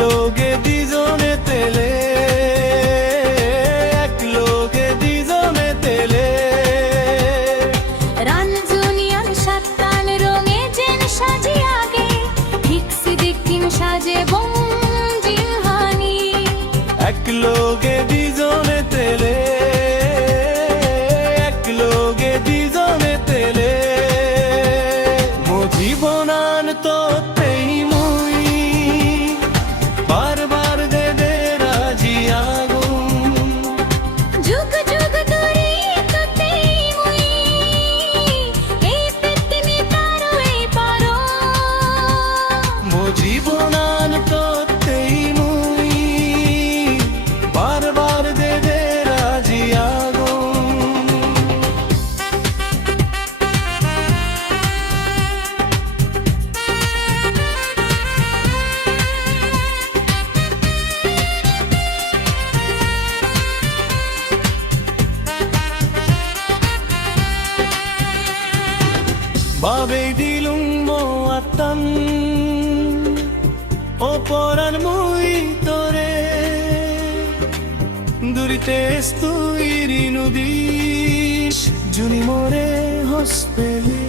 লোগে দিজনে তেলে, এক লোগে দিজনে তেলে। রান জুনিয়ন সাত্তান রঙে যেন সাজি আগে, ঠিকসি দিকিন সাজে বং জিহানি। এক লোগে দিজনে তেলে, এক লোগে দিজনে তেলে। মো জীবনান তো তেই মুই বারবার দে দে রাজি আগুন। যুগ যুগ ধরে তোতেই মুই এই তেতনি তারো এই পারো। মো জীবনান তো তেই মুই বারবার দে দে রাজি আগুন। Babey dilum mo atan o poran muy tore durite estuiri nudis juni more hospele